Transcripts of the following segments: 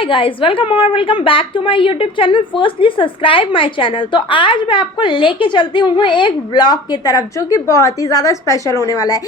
Hi guys, welcome back to my YouTube channel. Firstly subscribe my channel. तो आज मैं आपको लेके चलती हूँ एक व्लॉग की तरफ जो कि बहुत ही ज़्यादा स्पेशल होने वाला है।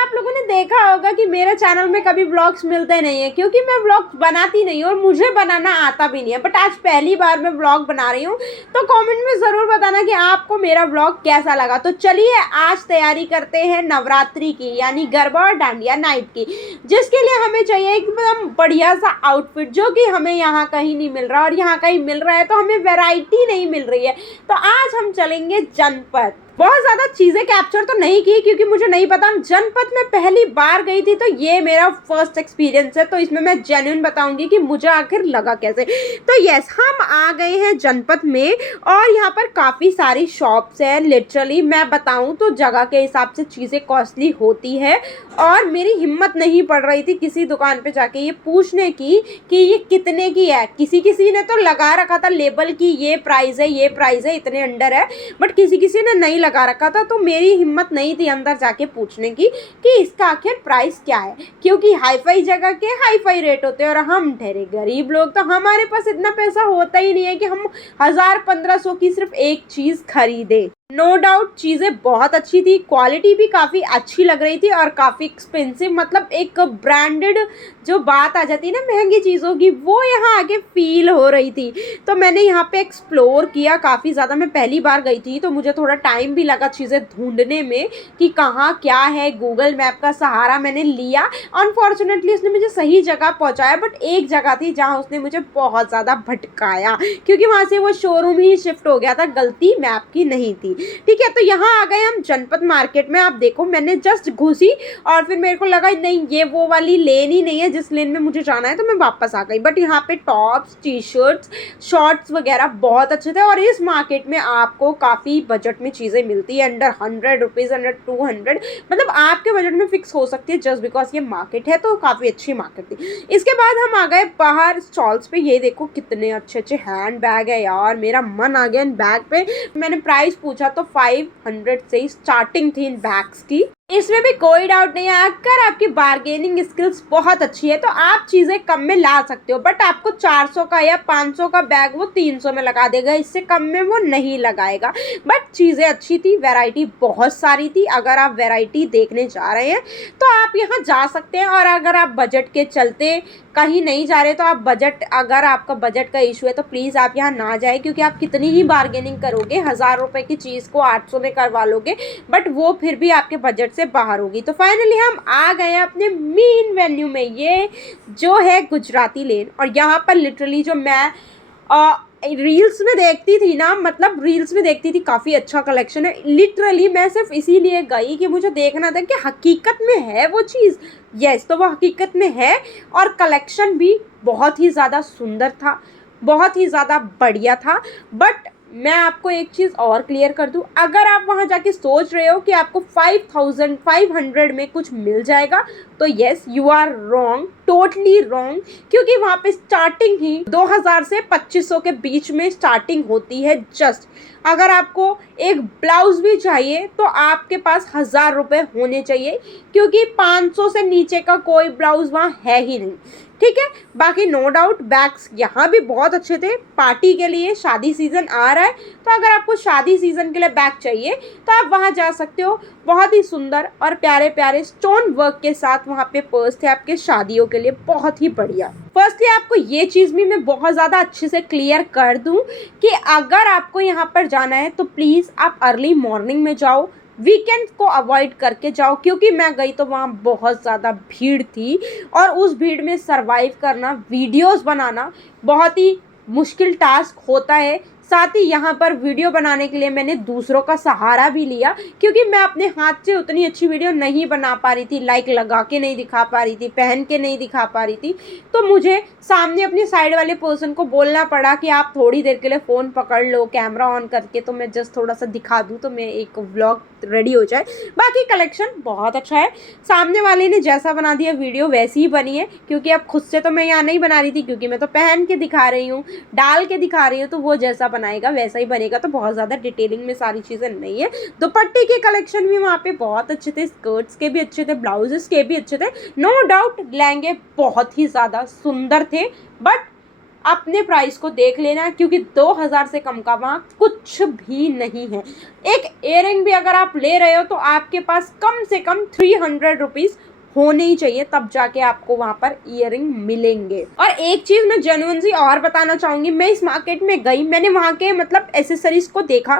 आप लोगों ने देखा होगा कि मेरे चैनल में कभी व्लॉग्स मिलते नहीं है क्योंकि मैं व्लॉग्स बनाती नहीं हूँ और मुझे बनाना आता भी नहीं है। बट आज पहली बार मैं व्लॉग बना रही हूँ, तो कॉमेंट में ज़रूर बताना कि आपको मेरा व्लॉग कैसा लगा। तो चलिए आज तैयारी करते हैं नवरात्रि की, यानी गरबा और डांडिया नाइट की, जिसके लिए हमें चाहिए एकदम बढ़िया सा आउटफिट जो कि हमें यहाँ कहीं नहीं मिल रहा, और यहाँ कहीं मिल रहा है तो हमें वैरायटी नहीं मिल रही है। तो आज हम चलेंगे जनपद। बहुत ज़्यादा चीज़ें कैप्चर तो नहीं की क्योंकि मुझे नहीं पता। जनपद में पहली बार गई थी, तो ये मेरा फर्स्ट एक्सपीरियंस है, तो इसमें मैं जेन्युइन बताऊंगी कि मुझे आखिर लगा कैसे। तो यस, हम आ गए हैं जनपद में और यहाँ पर काफ़ी सारी शॉप्स हैं। लिटरली मैं बताऊँ तो जगह के हिसाब से चीज़ें कॉस्टली होती है और मेरी हिम्मत नहीं पड़ रही थी किसी दुकान पे जाके ये पूछने की कि ये कितने की है। किसी ने तो लगा रखा था लेबल की ये प्राइस है, ये प्राइस है, इतने अंडर है, बट किसी ने नहीं लगा रखा था। तो मेरी हिम्मत नहीं थी अंदर जाके पूछने की कि इसका आखिर प्राइस क्या है, क्योंकि हाईफाई जगह के हाईफाई रेट होते हैं और हम ठहरे गरीब लोग, तो हमारे पास इतना पैसा होता ही नहीं है कि हम 1000-1500 की सिर्फ एक चीज़ खरीदें। नो डाउट चीज़ें बहुत अच्छी थी, क्वालिटी भी काफ़ी अच्छी लग रही थी और काफ़ी एक्सपेंसिव, मतलब एक ब्रांडेड जो बात आ जाती है ना महंगी चीज़ों की, वो यहाँ आके फील हो रही थी। तो मैंने यहाँ पे एक्सप्लोर किया काफ़ी ज़्यादा। मैं पहली बार गई थी तो मुझे थोड़ा टाइम भी लगा चीज़ें ढूंढने में कि कहाँ क्या है। गूगल मैप का सहारा मैंने लिया, अनफॉर्चुनेटली उसने मुझे सही जगह पहुँचाया, बट एक जगह थी जहाँ उसने मुझे बहुत ज़्यादा भटकाया क्योंकि वहाँ से वो शोरूम ही शिफ्ट हो गया था, गलती मैप की नहीं थी। ठीक है, तो यहाँ आ गए हम जनपद मार्केट में। आप देखो मैंने जस्ट घुसी और फिर मेरे को लगा नहीं ये वो वाली लेन ही नहीं है जिस लेन में मुझे जाना है, तो मैं वापस आ गई। बट यहाँ पे टॉप्स, टी शर्ट्स, शॉर्ट्स वगैरह बहुत अच्छे थे और इस मार्केट में आपको काफ़ी बजट में चीज़ें मिलती है, अंडर 100 रुपीज़, अंडर 200, मतलब आपके बजट में फिक्स हो सकती है जस्ट बिकॉज ये मार्केट है। तो काफ़ी अच्छी मार्केट थी। इसके बाद हम आ गए बाहर स्टॉल्स पे। ये देखो कितने अच्छे अच्छे हैंड बैग है यार, मेरा मन आ गया इन बैग पे। मैंने प्राइस पूछा तो 500 से स्टार्टिंग थी इन बैग्स की। इसमें भी कोई डाउट नहीं है, अगर आपकी बार्गेनिंग स्किल्स बहुत अच्छी है तो आप चीज़ें कम में ला सकते हो, बट आपको 400 का या 500 का बैग वो 300 में लगा देगा, इससे कम में वो नहीं लगाएगा। बट चीज़ें अच्छी थी, वैरायटी बहुत सारी थी। अगर आप वैरायटी देखने जा रहे हैं तो आप यहाँ जा सकते हैं, और अगर आप बजट के चलते कहीं नहीं जा रहे तो आप अगर आपका बजट का इशू है तो प्लीज़ आप यहाँ ना जाए, क्योंकि आप कितनी ही बार्गेनिंग करोगे, 1000 रुपये की चीज़ को 800 में करवा लोगे, बट वो फिर भी आपके बजट से बाहर होगी। तो फाइनली हम आ गए अपने मेन वेन्यू में, ये जो है गुजराती लेन। और यहाँ पर लिटरली जो मैं रील्स में देखती थी ना, मतलब रील्स में देखती थी काफ़ी अच्छा कलेक्शन है। लिटरली मैं सिर्फ इसीलिए गई कि मुझे देखना था कि हकीकत में है वो चीज़। यस, तो वो हकीकत में है और कलेक्शन भी बहुत ही ज़्यादा सुंदर था, बहुत ही ज़्यादा बढ़िया था। बट मैं आपको एक चीज़ और क्लियर कर दूं, अगर आप वहाँ जाके सोच रहे हो कि आपको 5500 में कुछ मिल जाएगा, तो yes you are wrong, totally wrong, क्योंकि वहाँ पे स्टार्टिंग ही 2000 से 2500 के बीच में स्टार्टिंग होती है जस्ट। अगर आपको एक ब्लाउज़ भी चाहिए तो आपके पास 1000 रुपये होने चाहिए, क्योंकि 500 से नीचे का कोई ब्लाउज़ वहाँ है ही नहीं। ठीक है, बाकी नो डाउट बैग्स यहाँ भी बहुत अच्छे थे पार्टी के लिए। शादी सीज़न आ रहा है तो अगर आपको शादी सीज़न के लिए बैग चाहिए तो आप वहाँ जा सकते हो। बहुत ही सुंदर और प्यारे प्यारे स्टोन वर्क के साथ वहाँ पे पर्स थे आपके शादियों के लिए, बहुत ही बढ़िया। फर्स्टली आपको ये चीज़ भी मैं बहुत ज़्यादा अच्छे से क्लियर कर दूँ कि अगर आपको यहाँ पर जाना है तो प्लीज़ आप अर्ली मॉर्निंग में जाओ, वीकेंड को अवॉइड करके जाओ, क्योंकि मैं गई तो वहाँ बहुत ज़्यादा भीड़ थी और उस भीड़ में सरवाइव करना, वीडियोस बनाना बहुत ही मुश्किल टास्क होता है। साथ ही यहाँ पर वीडियो बनाने के लिए मैंने दूसरों का सहारा भी लिया, क्योंकि मैं अपने हाथ से उतनी अच्छी वीडियो नहीं बना पा रही थी, लाइक लगा के नहीं दिखा पा रही थी, पहन के नहीं दिखा पा रही थी। तो मुझे सामने अपनी साइड वाले पर्सन को बोलना पड़ा कि आप थोड़ी देर के लिए फ़ोन पकड़ लो कैमरा ऑन करके, तो मैं जस्ट थोड़ा सा दिखा दूँ तो मैं एक व्लॉग रेडी हो जाए। बाकी कलेक्शन बहुत अच्छा है, सामने वाले ने जैसा बना दिया वीडियो वैसी ही बनी है, क्योंकि अब खुद से तो मैं यहाँ नहीं बना रही थी, क्योंकि मैं तो पहन के दिखा रही हूँ, डाल के दिखा रही हूँ, तो वो जैसा बनाएगा वैसा ही बनेगा। तो बहुत ज़्यादा डिटेलिंग में सारी चीज़ें नहीं है। दुपट्टे के कलेक्शन भी वहाँ पे बहुत अच्छे थे, स्कर्ट्स के भी अच्छे थे, ब्लाउजेस के भी अच्छे थे। नो डाउट लहंगे बहुत ही ज़्यादा सुंदर थे, बट अपने प्राइस को देख लेना, क्योंकि 2000 से कम का वहाँ कुछ भी नहीं है। एक इयररिंग भी अगर आप ले रहे हो तो आपके पास कम से कम 300 रुपीज़ होने ही चाहिए, तब जाके आपको वहाँ पर इयररिंग मिलेंगे। और एक चीज़ मैं जेन्युइन सी और बताना चाहूँगी, मैं इस मार्केट में गई, मैंने वहाँ के मतलब एसेसरीज को देखा,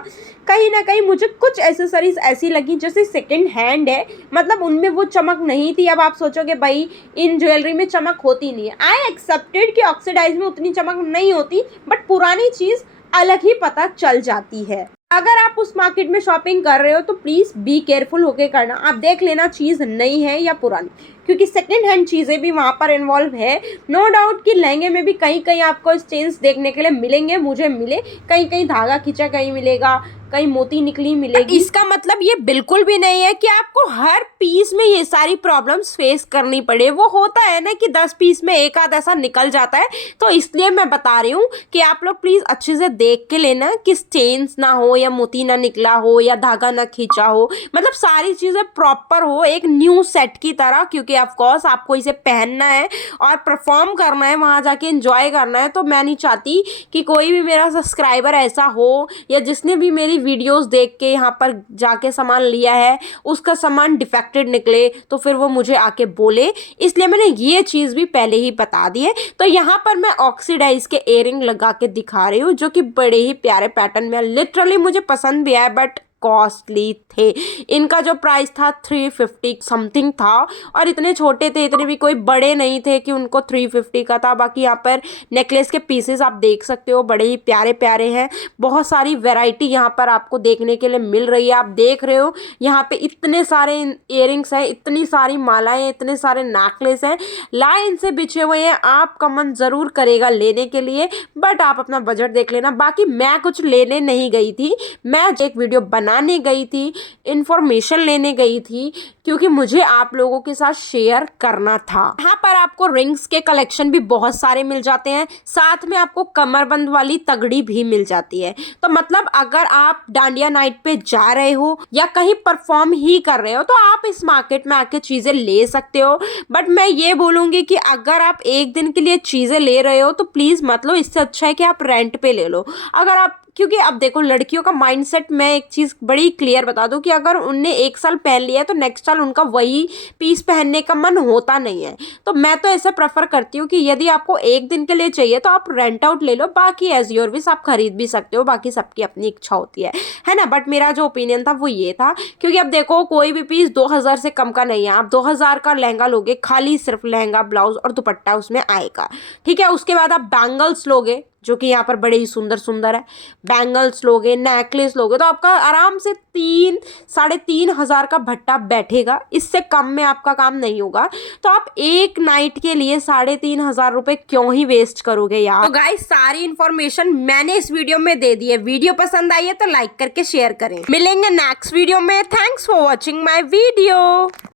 कहीं ना कहीं मुझे कुछ एसेसरीज ऐसी लगी जैसे सेकंड हैंड है, मतलब उनमें वो चमक नहीं थी। अब आप सोचोगे भाई इन ज्वेलरी में चमक होती नहीं है, आई एक्सेप्टेड कि ऑक्सीडाइज में उतनी चमक नहीं होती, बट पुरानी चीज़ अलग ही पता चल जाती है। अगर आप उस मार्केट में शॉपिंग कर रहे हो तो प्लीज़ बी केयरफुल होके करना। आप देख लेना चीज़ नई है या पुरानी, क्योंकि सेकंड हैंड चीज़ें भी वहाँ पर इन्वॉल्व है। नो डाउट कि लहंगे में भी कहीं कहीं आपको चेंज देखने के लिए मिलेंगे, मुझे मिले, कहीं कहीं धागा खींचा कहीं मिलेगा, कहीं मोती निकली मिलेगी। इसका मतलब ये बिल्कुल भी नहीं है कि आपको हर पीस में ये सारी प्रॉब्लम्स फेस करनी पड़े। वो होता है ना कि 10 पीस में एक आध ऐसा निकल जाता है, तो इसलिए मैं बता रही हूँ कि आप लोग प्लीज़ अच्छे से देख के लेना कि स्टेन्स ना हो या मोती ना निकला हो या धागा ना खींचा हो, मतलब सारी चीज़ें प्रॉपर हो एक न्यू सेट की तरह, क्योंकि ऑफ कोर्स आपको इसे पहनना है और परफॉर्म करना है, वहाँ जाके एंजॉय करना है। तो मैं नहीं चाहती कि कोई भी मेरा सब्सक्राइबर ऐसा हो या जिसने भी मेरी वीडियोस देख के यहाँ पर जाके सामान लिया है उसका सामान डिफेक्टेड निकले तो फिर वो मुझे आके बोले, इसलिए मैंने ये चीज़ भी पहले ही बता दी है। तो यहाँ पर मैं ऑक्सीडाइज के इयररिंग लगा के दिखा रही हूँ, जो कि बड़े ही प्यारे पैटर्न में, लिटरली मुझे पसंद भी आया, बट कॉस्टली थे। इनका जो प्राइस था 350 समथिंग था, और इतने छोटे थे, इतने भी कोई बड़े नहीं थे कि उनको 350 का था। बाकी यहाँ पर नेकलेस के पीसेस आप देख सकते हो, बड़े ही प्यारे प्यारे हैं। बहुत सारी वैरायटी यहाँ पर आपको देखने के लिए मिल रही है। आप देख रहे हो यहाँ पे इतने सारे इयररिंग्स हैं, इतनी सारी मालाएं, इतने सारे नेकलेस हैं, लाइन से बिछे हुए हैं। आपका मन ज़रूर करेगा लेने के लिए, बट आप अपना बजट देख लेना। बाकी मैं कुछ लेने नहीं गई थी, मैं एक वीडियो बनाने गई थी, इंफॉर्मेशन लेने गई थी, क्योंकि मुझे आप लोगों के साथ शेयर करना था। यहाँ पर आपको रिंग्स के कलेक्शन भी बहुत सारे मिल जाते हैं, साथ में आपको कमरबंद वाली तगड़ी भी मिल जाती है। तो मतलब अगर आप डांडिया नाइट पे जा रहे हो या कहीं परफॉर्म ही कर रहे हो तो आप इस मार्केट में आके चीज़ें ले सकते हो। बट मैं ये बोलूँगी कि अगर आप एक दिन के लिए चीज़ें ले रहे हो तो प्लीज़ मत लो, इससे अच्छा है कि आप रेंट पे ले लो। अगर आप, क्योंकि अब देखो लड़कियों का माइंडसेट, मैं एक चीज़ बड़ी क्लियर बता दूं कि अगर उनने एक साल पहन लिया है तो नेक्स्ट साल उनका वही पीस पहनने का मन होता नहीं है। तो मैं तो ऐसे प्रेफर करती हूँ कि यदि आपको एक दिन के लिए चाहिए तो आप रेंट आउट ले लो, बाकी एज योर विश आप खरीद भी सकते हो, बाकी सबकी अपनी इच्छा होती है ना। बट मेरा जो ओपिनियन था वो ये था, क्योंकि अब देखो कोई भी पीस 2000 से कम का नहीं है। आप 2000 का लहंगा लोगे, खाली सिर्फ लहंगा, ब्लाउज और दुपट्टा उसमें आएगा, ठीक है। उसके बाद आप बैंगल्स लोगे जो कि यहाँ पर बड़े ही सुंदर सुंदर है, बैंगल्स लोगे, नेकलेस लोगे, तो आपका आराम से 3-3,500 का भट्टा बैठेगा। इससे कम में आपका काम नहीं होगा। तो आप एक नाइट के लिए 3,500 रुपये क्यों ही वेस्ट करोगे यार। तो गाइस सारी इन्फॉर्मेशन मैंने इस वीडियो में दे दी है। वीडियो पसंद आई है तो लाइक करके शेयर करें। मिलेंगे नेक्स्ट वीडियो में। Thanks for watching my video.